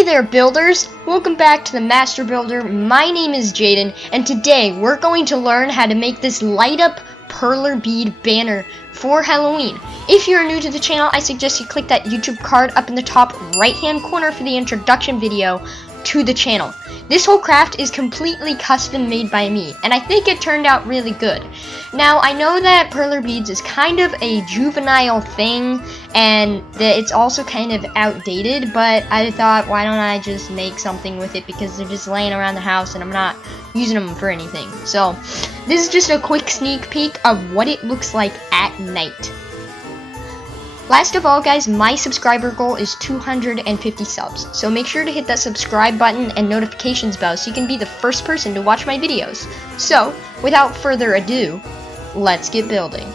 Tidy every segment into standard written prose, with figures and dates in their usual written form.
Hey there builders, welcome back to the Master Builder. My name is Jaden and today we're going to learn how to make this light up Perler Bead banner for Halloween. If you're new to the channel, I suggest you click that YouTube card up in the top right hand corner for the introduction video to the channel. This whole craft is completely custom made by me and I think it turned out really good. Now I know that Perler Beads is kind of a juvenile thing and that it's also kind of outdated, but I thought, why don't I just make something with it, because they're just laying around the house and I'm not using them for anything. So this is just a quick sneak peek of what it looks like at night. Last of all, guys, my subscriber goal is 250 subs, so make sure to hit that subscribe button and notifications bell so you can be the first person to watch my videos. So without further ado, let's get building.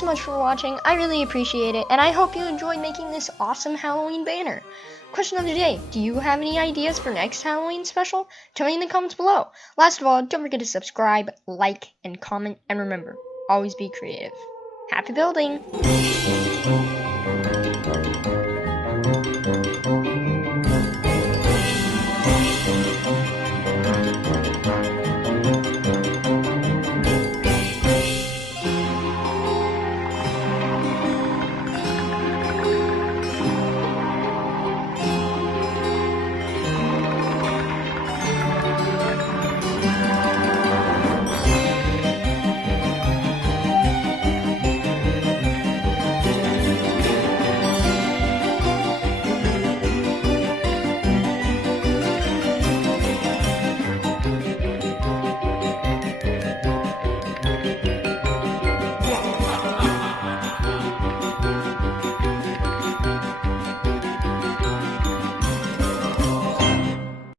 so much for watching. I really appreciate it, and I hope you enjoyed making this awesome Halloween banner. Question of the day, do you have any ideas for next Halloween special? Tell me in the comments below. Last of all, don't forget to subscribe, like, and comment, and remember, always be creative. Happy building!